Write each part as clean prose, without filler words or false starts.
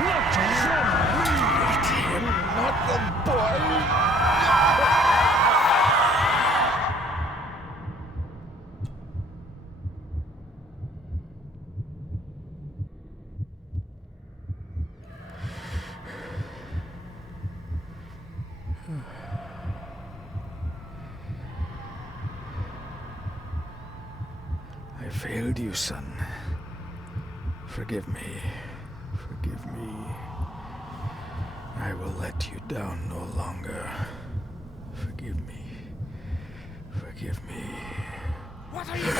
Not from me! Let him, not the boy! I failed you, son. Forgive me. Forgive me. I will let you down no longer. Forgive me. Forgive me. What are you doing?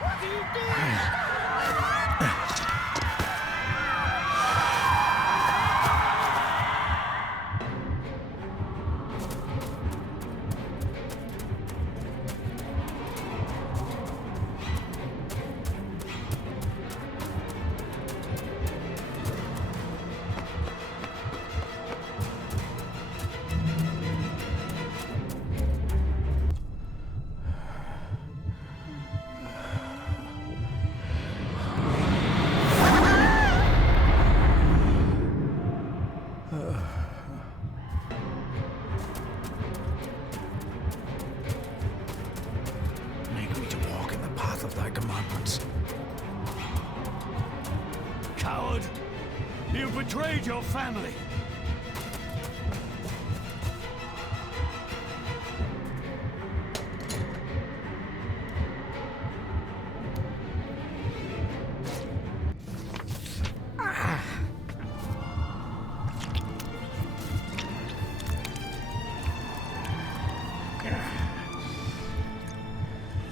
What are you doing? Make me to walk in the path of thy commandments. Coward! You betrayed your family!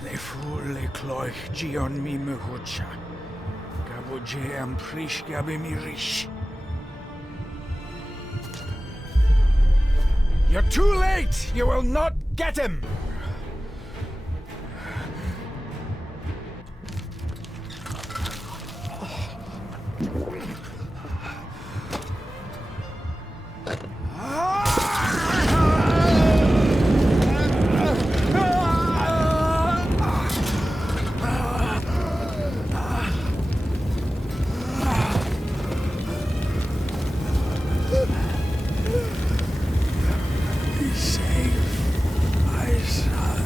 Le fur le cloich gion mi mehucha. Gaboje am prish gabe mi rish. You're too late! You will not get him! Be safe, my son.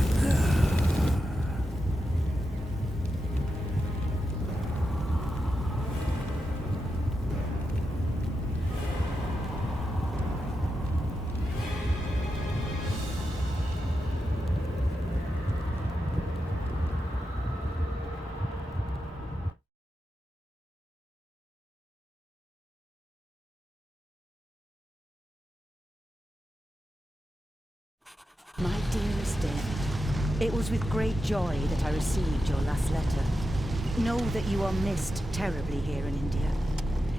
My dearest David, it was with great joy that I received your last letter. Know that you are missed terribly here in India.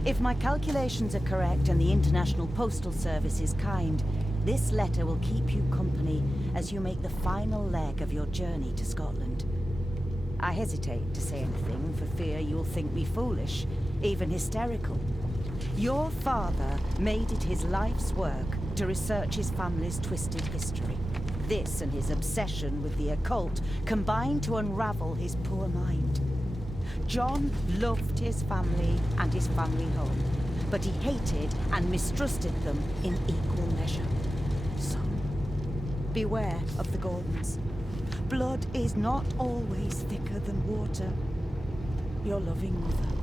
If my calculations are correct and the International Postal Service is kind, this letter will keep you company as you make the final leg of your journey to Scotland. I hesitate to say anything for fear you'll think me foolish, even hysterical. Your father made it his life's work to research his family's twisted history. This and his obsession with the occult combined to unravel his poor mind. John loved his family and his family home, but he hated and mistrusted them in equal measure. So, beware of the Gordons. Blood is not always thicker than water. Your loving mother.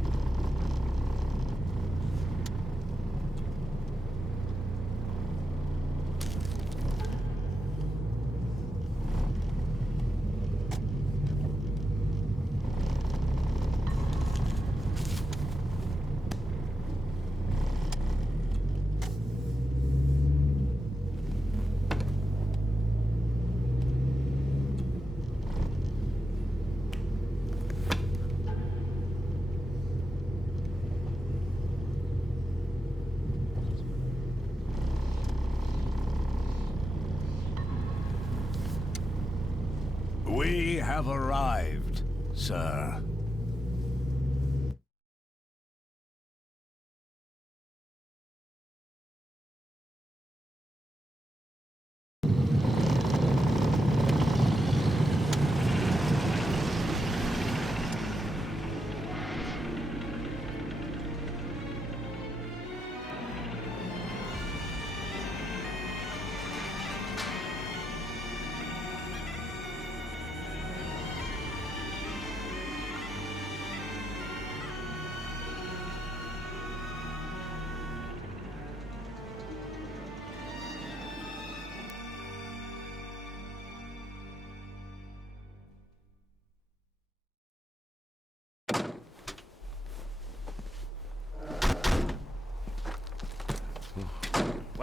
We have arrived, sir.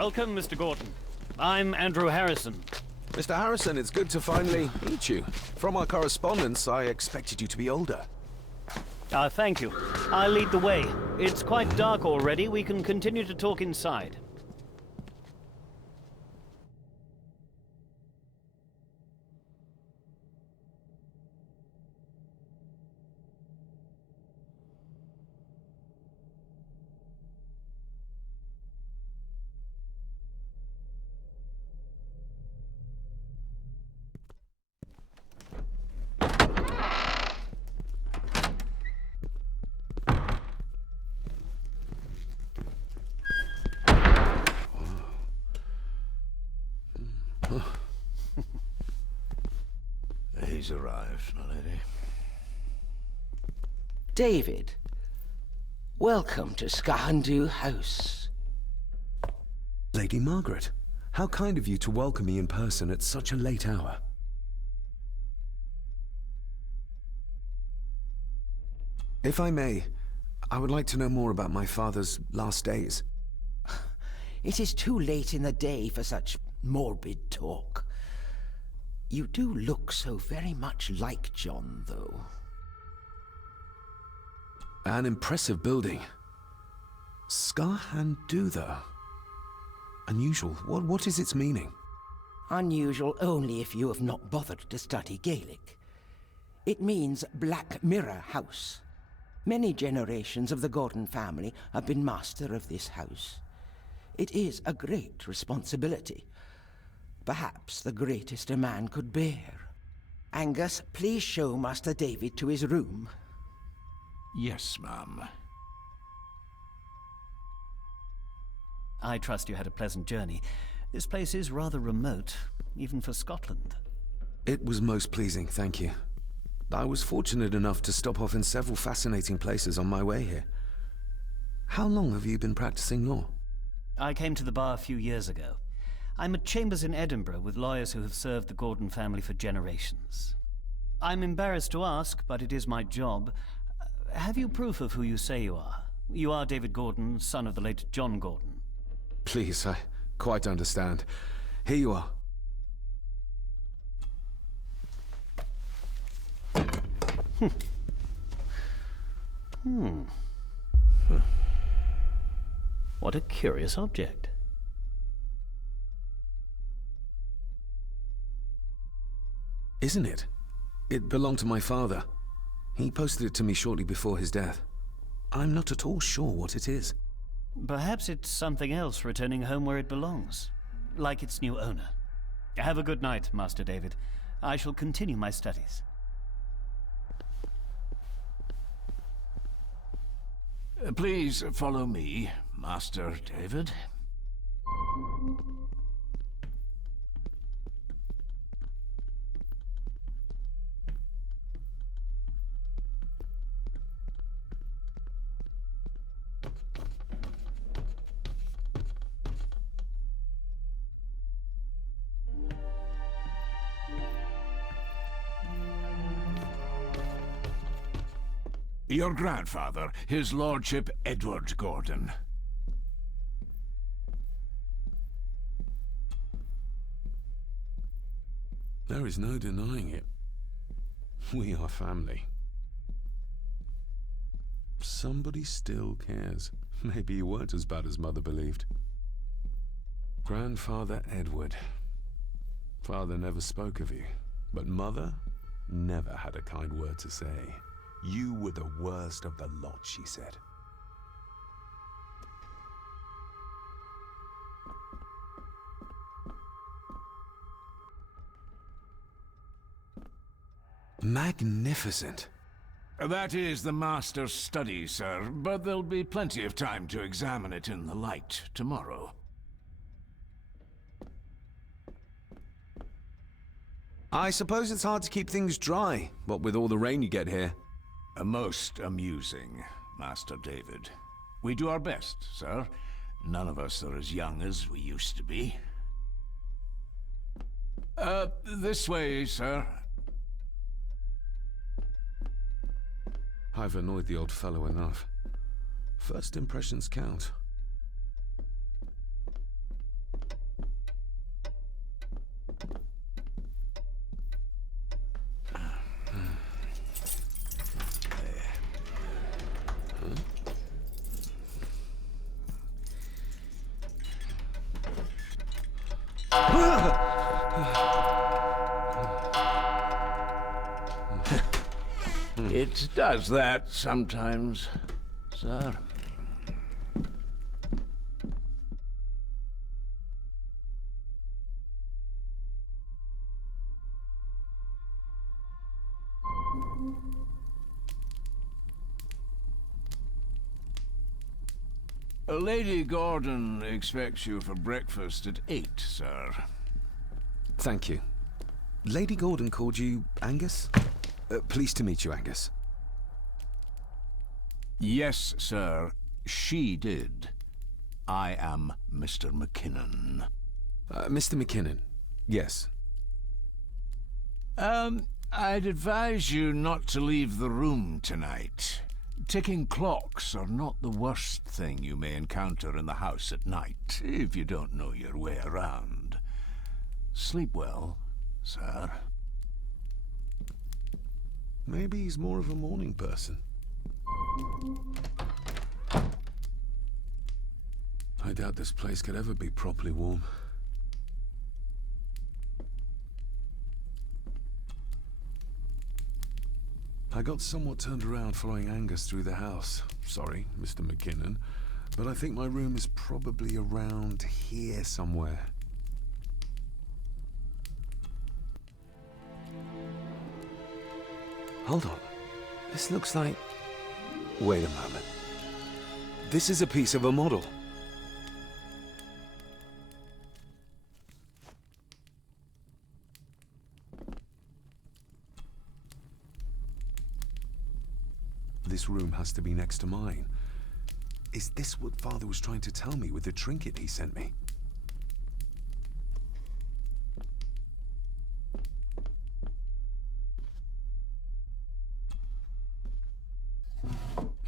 Welcome, Mr. Gordon. I'm Andrew Harrison. Mr. Harrison, it's good to finally meet you. From our correspondence, I expected you to be older. Thank you. I'll lead the way. It's quite dark already. We can continue to talk inside. He's arrived, my lady. David, welcome to Skahandu House. Lady Margaret, how kind of you to welcome me in person at such a late hour. If I may, I would like to know more about my father's last days. It is too late in the day for such morbid talk. You do look so very much like John, though. An impressive building. Skahandu, though. Unusual. What is its meaning? Unusual only if you have not bothered to study Gaelic. It means Black Mirror House. Many generations of the Gordon family have been master of this house. It is a great responsibility. Perhaps the greatest a man could bear. Angus, please show Master David to his room. Yes, ma'am. I trust you had a pleasant journey. This place is rather remote, even for Scotland. It was most pleasing, thank you. I was fortunate enough to stop off in several fascinating places on my way here. How long have you been practicing law? I came to the bar a few years ago. I'm at Chambers in Edinburgh with lawyers who have served the Gordon family for generations. I'm embarrassed to ask, but it is my job. Have you proof of who you say you are? You are David Gordon, son of the late John Gordon. Please, I quite understand. Here you are. What a curious object. Isn't it? It belonged to my father. He posted it to me shortly before his death. I'm not at all sure what it is. Perhaps it's something else returning home where it belongs, like its new owner. Have a good night, Master David. I shall continue my studies. Please follow me, Master David. Your grandfather, his lordship Edward Gordon. There is no denying it. We are family. Somebody still cares. Maybe you weren't as bad as Mother believed. Grandfather Edward. Father never spoke of you, but Mother never had a kind word to say. You were the worst of the lot, she said. Magnificent. That is the master's study, sir, but there'll be plenty of time to examine it in the light tomorrow. I suppose it's hard to keep things dry, what with all the rain you get here. Most amusing, Master David. We do our best, sir. None of us are as young as we used to be. This way, sir. I've annoyed the old fellow enough. First impressions count. It does that sometimes, sir. Lady Gordon expects you for breakfast at 8, sir. Thank you. Lady Gordon called you Angus? Pleased to meet you, Angus. Yes, sir. She did. I am Mr. McKinnon. Mr. McKinnon. Yes. I'd advise you not to leave the room tonight. Ticking clocks are not the worst thing you may encounter in the house at night, if you don't know your way around. Sleep well, sir. Maybe he's more of a morning person. I doubt this place could ever be properly warm. I got somewhat turned around following Angus through the house. Sorry, Mr. McKinnon, but I think my room is probably around here somewhere. Hold on. This looks like... Wait a moment. This is a piece of a model. This room has to be next to mine. Is this what Father was trying to tell me with the trinket he sent me?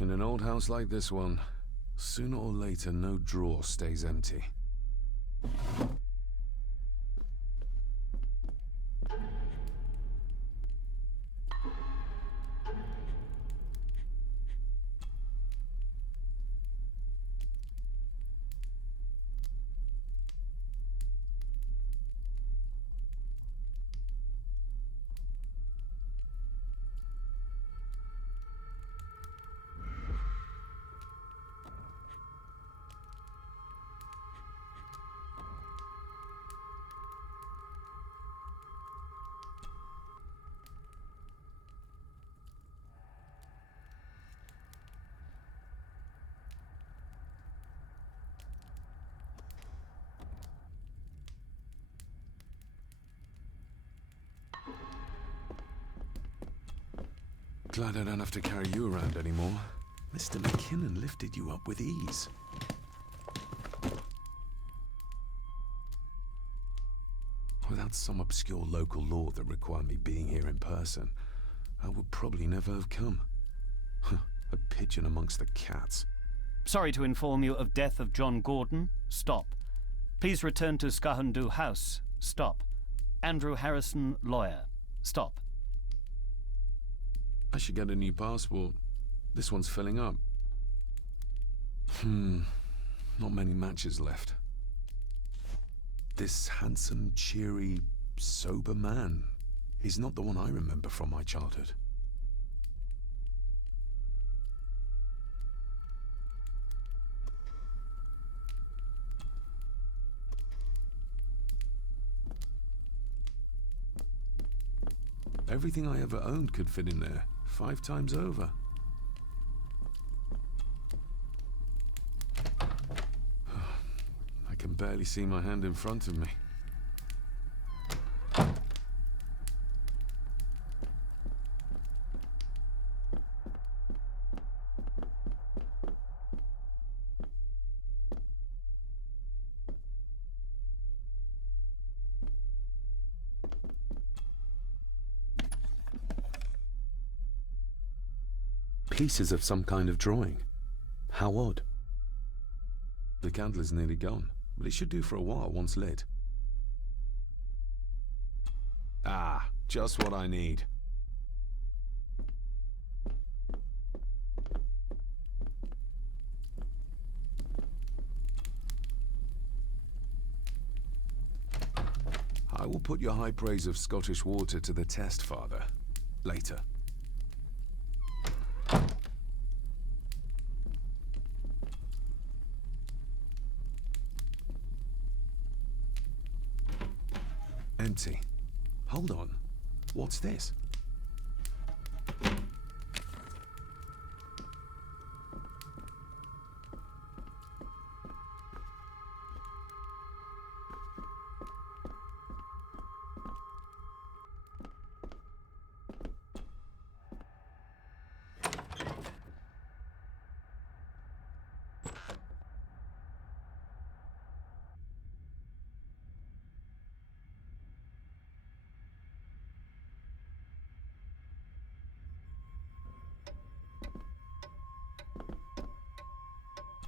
In an old house like this one, sooner or later no drawer stays empty. Glad I don't have to carry you around anymore. Mr. McKinnon lifted you up with ease. Without some obscure local law that required me being here in person, I would probably never have come. A pigeon amongst the cats. Sorry to inform you of death of John Gordon. Stop. Please return to Skahandu House. Stop. Andrew Harrison, lawyer. Stop. I should get a new passport. This one's filling up. Not many matches left. This handsome, cheery, sober man. He's not the one I remember from my childhood. Everything I ever owned could fit in there, 5 times over. I can barely see my hand in front of me. Pieces of some kind of drawing. How odd. The candle is nearly gone, but it should do for a while once lit. Ah, just what I need. I will put your high praise of Scottish water to the test, Father. Later. Empty. Hold on. What's this?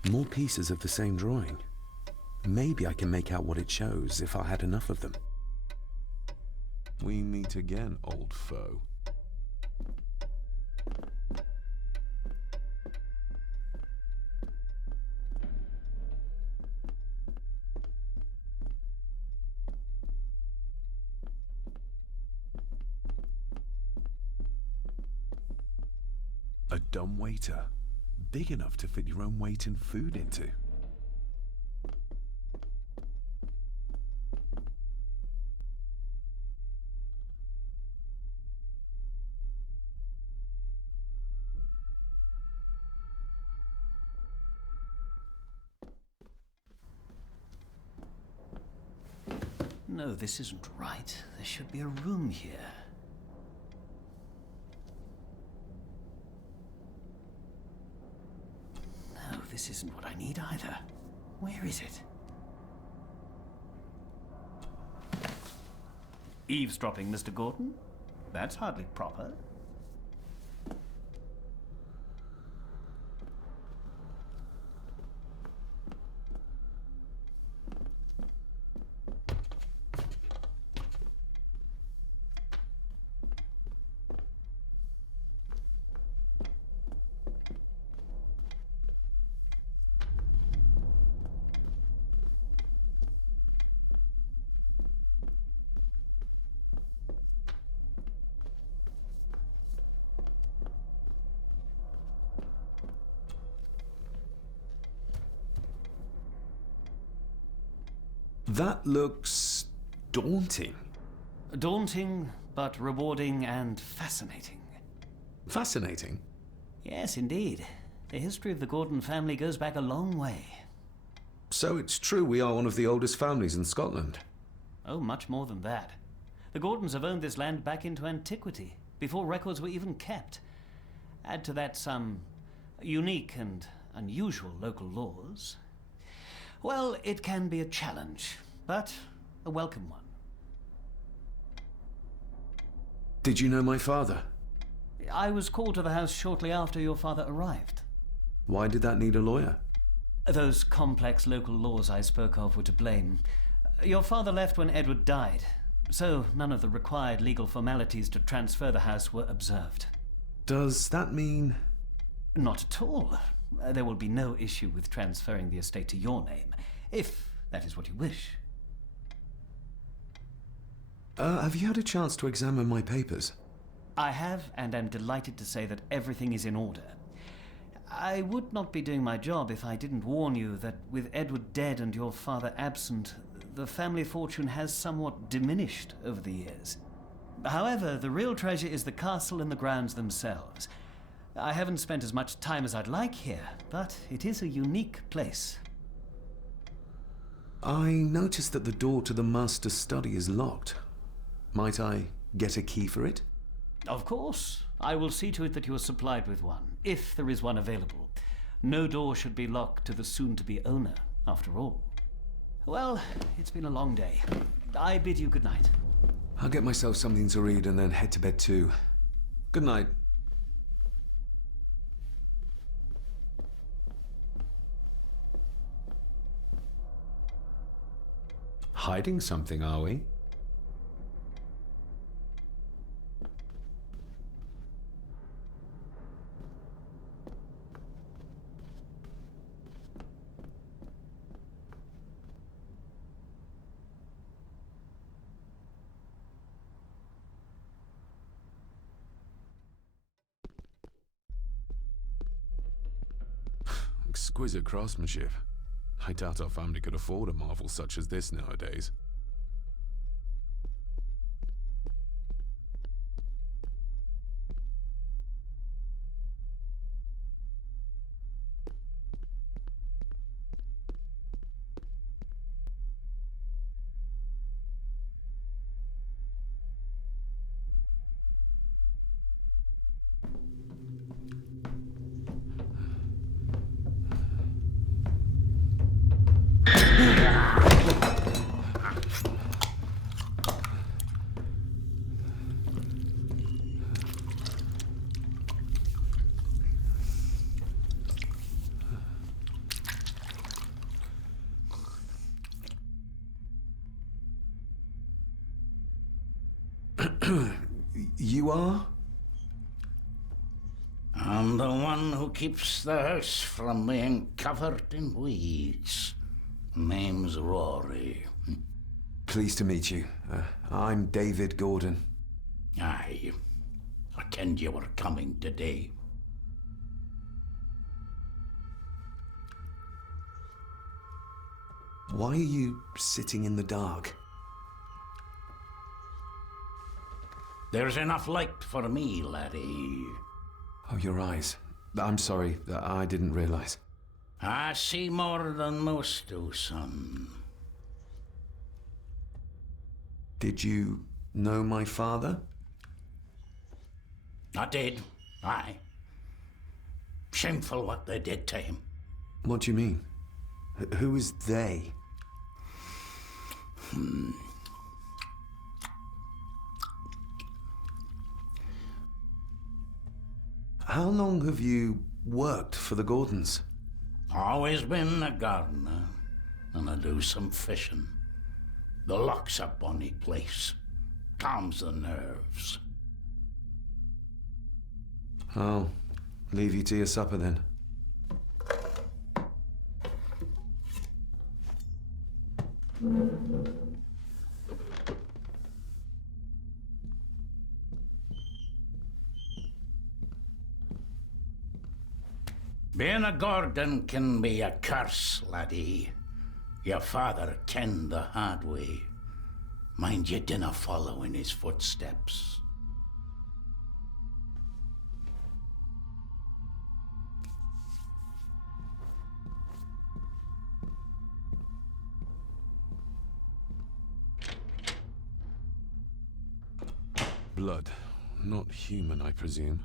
More pieces of the same drawing. Maybe I can make out what it shows if I had enough of them. We meet again, old foe. A dumbwaiter. Big enough to fit your own weight in food into. No, this isn't right. There should be a room here. No, this isn't what I need either. Where is it? Eavesdropping, Mr. Gordon? That's hardly proper. That looks daunting. Daunting, but rewarding and fascinating. Fascinating? Yes, indeed. The history of the Gordon family goes back a long way. So it's true we are one of the oldest families in Scotland. Oh, much more than that. The Gordons have owned this land back into antiquity, before records were even kept. Add to that some unique and unusual local laws. Well, it can be a challenge, but a welcome one. Did you know my father? I was called to the house shortly after your father arrived. Why did that need a lawyer? Those complex local laws I spoke of were to blame. Your father left when Edward died, so none of the required legal formalities to transfer the house were observed. Does that mean... Not at all. There will be no issue with transferring the estate to your name, if that is what you wish. Have you had a chance to examine my papers? I have, and am delighted to say that everything is in order. I would not be doing my job if I didn't warn you that with Edward dead and your father absent, the family fortune has somewhat diminished over the years. However, the real treasure is the castle and the grounds themselves. I haven't spent as much time as I'd like here, but it is a unique place. I noticed that the door to the master's study is locked. Might I get a key for it? Of course. I will see to it that you are supplied with one, if there is one available. No door should be locked to the soon-to-be owner, after all. Well, it's been a long day. I bid you good night. I'll get myself something to read and then head to bed too. Good night. Hiding something, are we? Exquisite craftsmanship. I doubt our family could afford a marvel such as this nowadays. You are? I'm the one who keeps the house from being covered in weeds. Name's Rory. Pleased to meet you. I'm David Gordon. Aye. I kenned you were coming today. Why are you sitting in the dark? There's enough light for me, laddie. Oh, your eyes. I'm sorry, I didn't realize. I see more than most do, son. Did you know my father? I did, aye. Shameful what they did to him. What do you mean? Who is they? How long have you worked for the Gordons? Always been a gardener, and I do some fishing. The loch's a bonny place. Calms the nerves. I'll leave you to your supper then. Being a Gordon can be a curse, laddie. Your father kenned the hard way. Mind you dinna follow in his footsteps. Blood. Not human, I presume.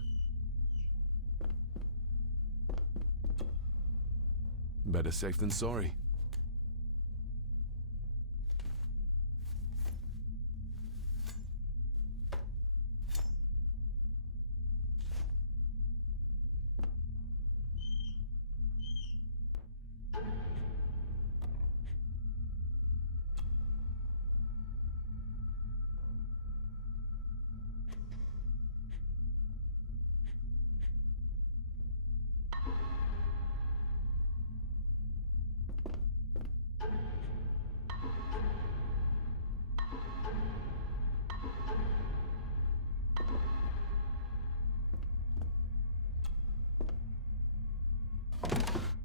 Better safe than sorry.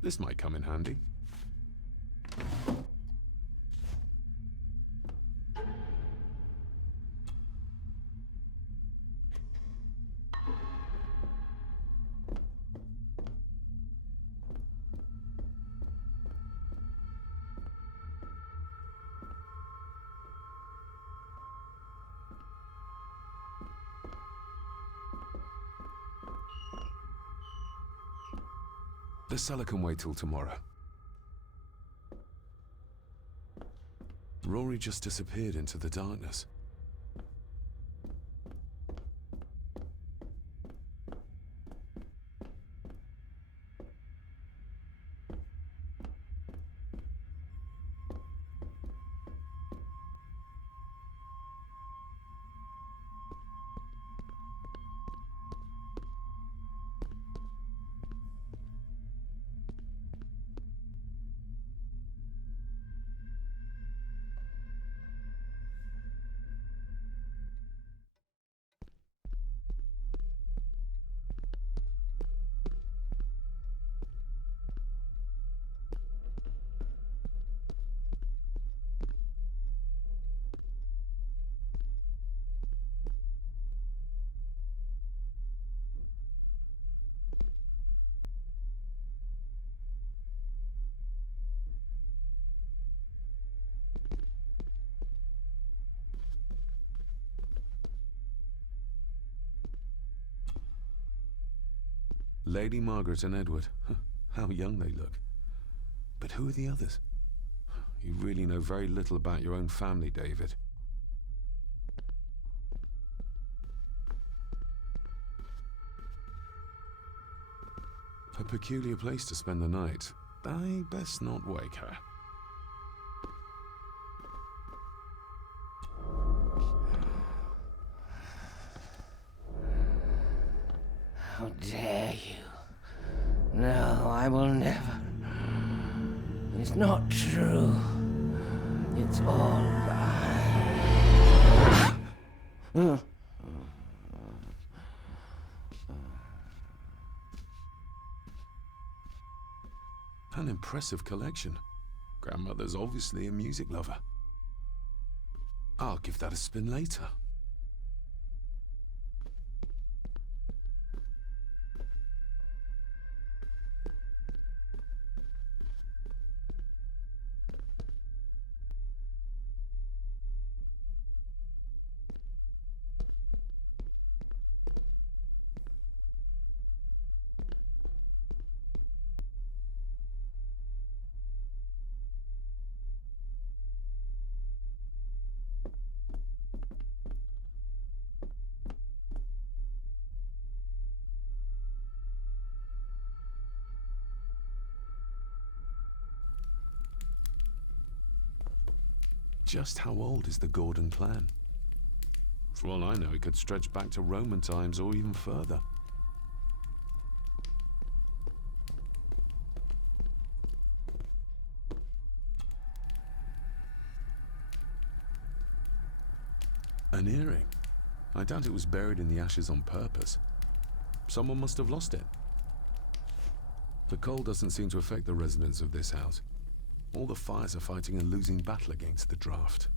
This might come in handy. The cellar can wait till tomorrow. Rory just disappeared into the darkness. Lady Margaret and Edward. How young they look. But who are the others? You really know very little about your own family, David. A peculiar place to spend the night. I best not wake her. How dare you? No, I will never. It's not true. It's all lie. An impressive collection. Grandmother's obviously a music lover. I'll give that a spin later. Just how old is the Gordon clan? For all I know, it could stretch back to Roman times or even further. An earring. I doubt it was buried in the ashes on purpose. Someone must have lost it. The cold doesn't seem to affect the residents of this house. All the fires are fighting a losing battle against the draft.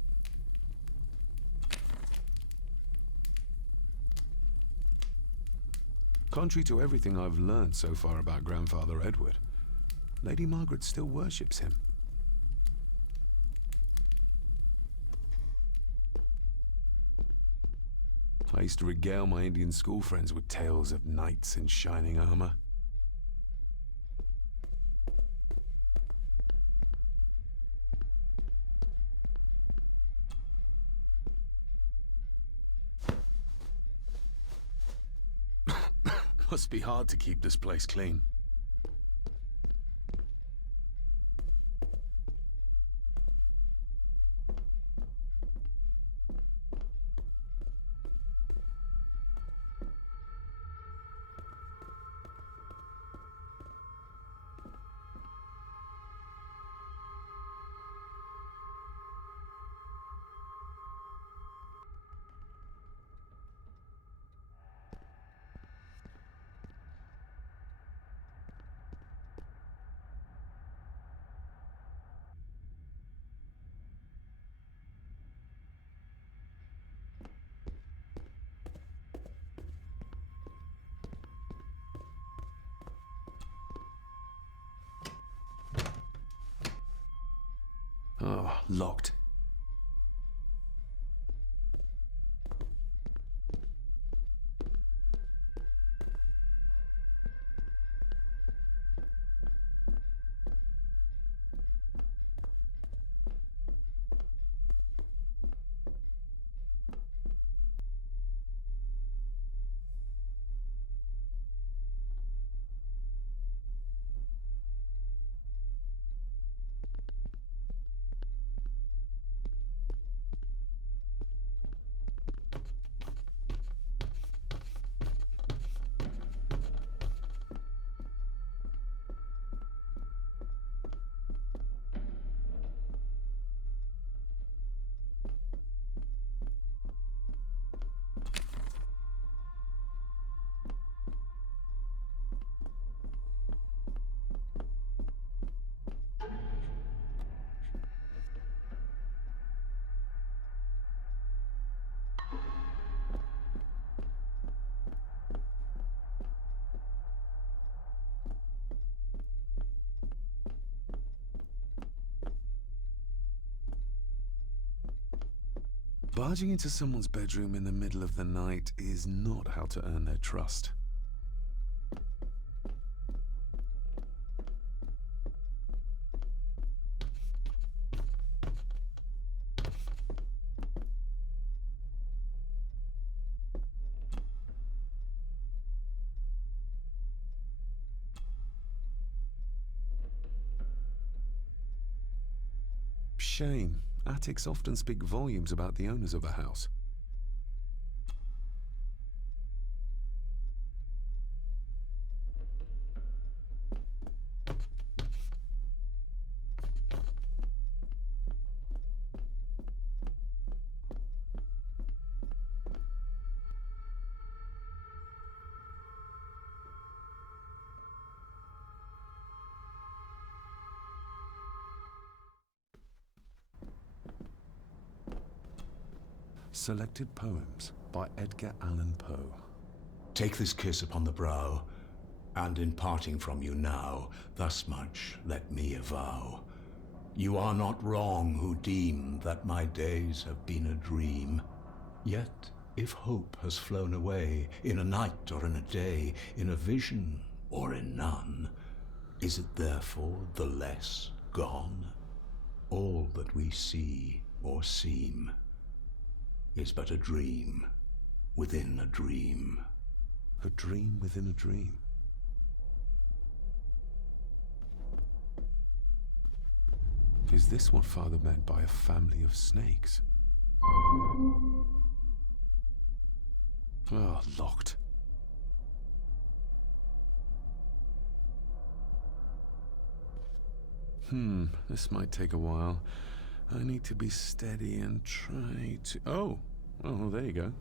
Contrary to everything I've learned so far about Grandfather Edward, Lady Margaret still worships him. I used to regale my Indian school friends with tales of knights in shining armor. Must be hard to keep this place clean. Oh, locked. Barging into someone's bedroom in the middle of the night is not how to earn their trust. shame. Attics often speak volumes about the owners of a house. Selected Poems by Edgar Allan Poe. Take this kiss upon the brow, and in parting from you now, thus much let me avow. You are not wrong who deem that my days have been a dream. Yet, if hope has flown away, in a night or in a day, in a vision or in none, is it therefore the less gone? All that we see or seem is but a dream within a dream. A dream within a dream. Is this what Father meant by a family of snakes? Oh, locked. This might take a while. I need to be steady and try to... Oh, there you go.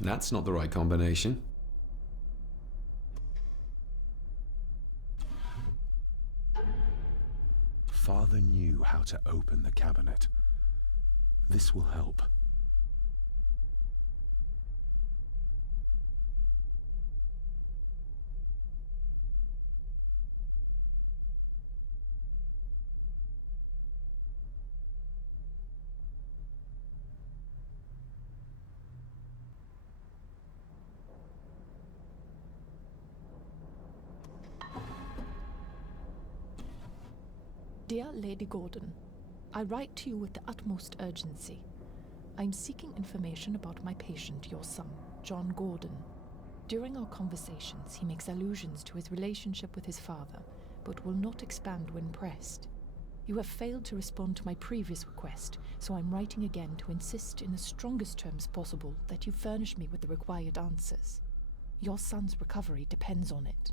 That's not the right combination. Father knew how to open the cabinet. This will help. Dear Lady Gordon, I write to you with the utmost urgency. I'm seeking information about my patient, your son, John Gordon. During our conversations, he makes allusions to his relationship with his father, but will not expand when pressed. You have failed to respond to my previous request, so I'm writing again to insist in the strongest terms possible that you furnish me with the required answers. Your son's recovery depends on it.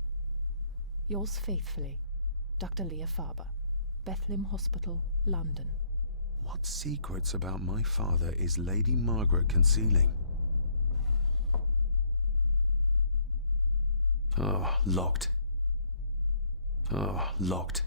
Yours faithfully, Dr. Leah Faber, Bethlehem Hospital, London. What secrets about my father is Lady Margaret concealing? Oh, locked. Oh, locked.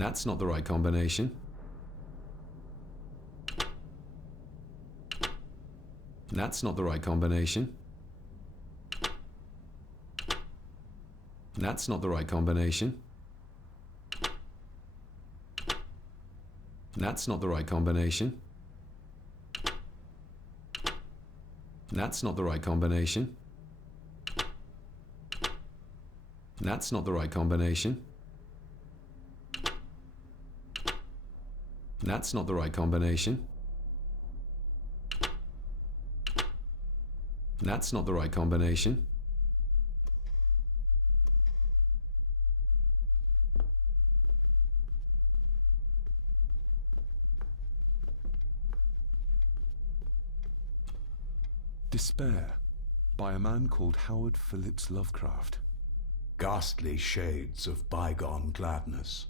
That's not the right combination. That's not the right combination. That's not the right combination. That's not the right combination. That's not the right combination. That's not the right combination. That's not the right combination. That's not the right combination. Despair, by a man called Howard Phillips Lovecraft. Ghastly shades of bygone gladness,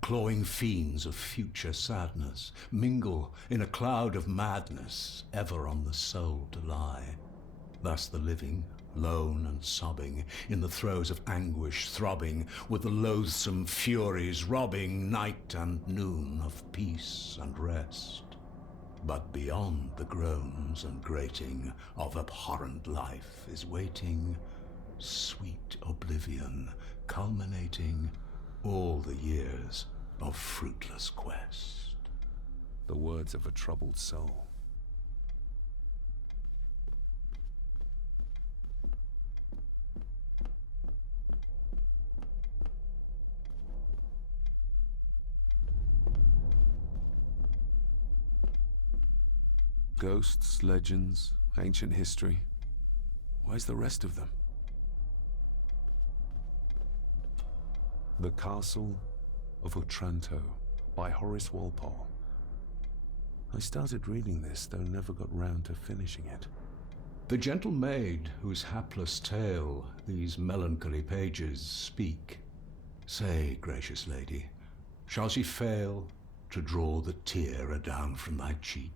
clawing fiends of future sadness, mingle in a cloud of madness, ever on the soul to lie. Thus the living, lone and sobbing, in the throes of anguish throbbing, with the loathsome furies robbing night and noon of peace and rest. But beyond the groans and grating of abhorrent life is waiting sweet oblivion, culminating all the years of fruitless quest. The words of a troubled soul. Ghosts, legends, ancient history. Where's the rest of them? The Castle of Otranto by Horace Walpole. I started reading this, though never got round to finishing it. The gentle maid whose hapless tale these melancholy pages speak. Say, gracious lady, shall she fail to draw the tear adown from thy cheek?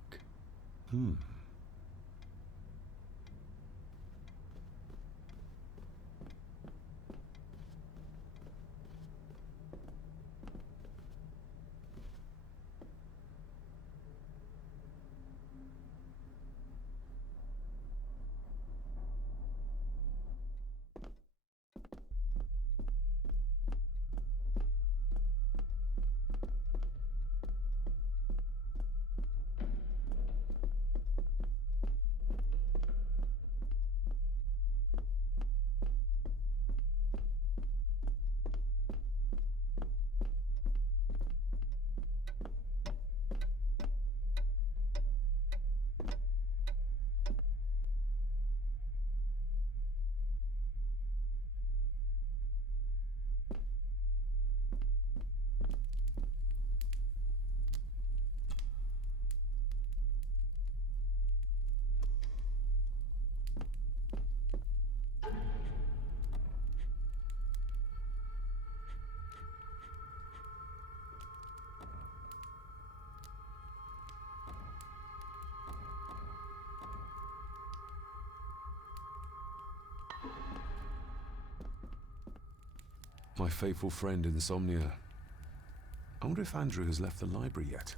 My faithful friend Insomnia. I wonder if Andrew has left the library yet.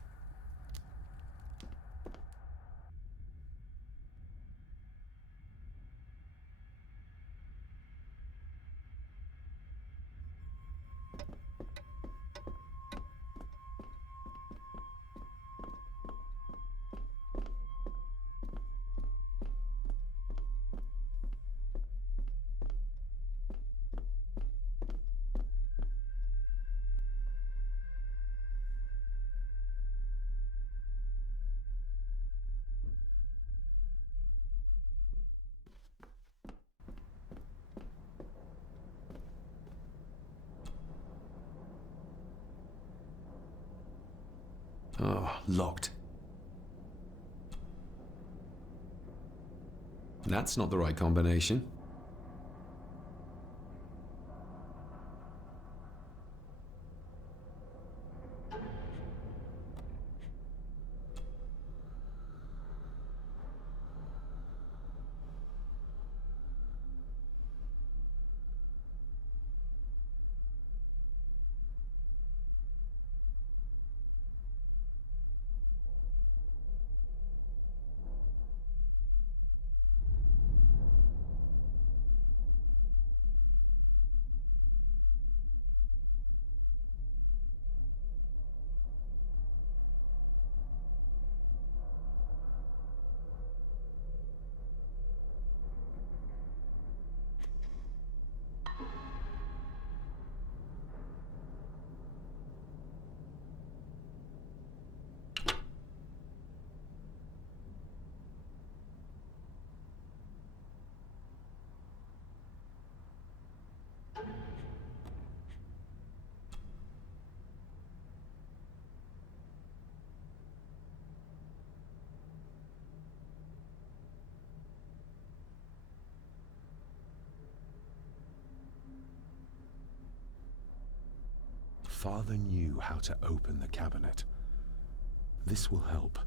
Oh, locked. That's not the right combination. father knew how to open the cabinet. This will help.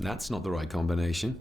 That's not the right combination.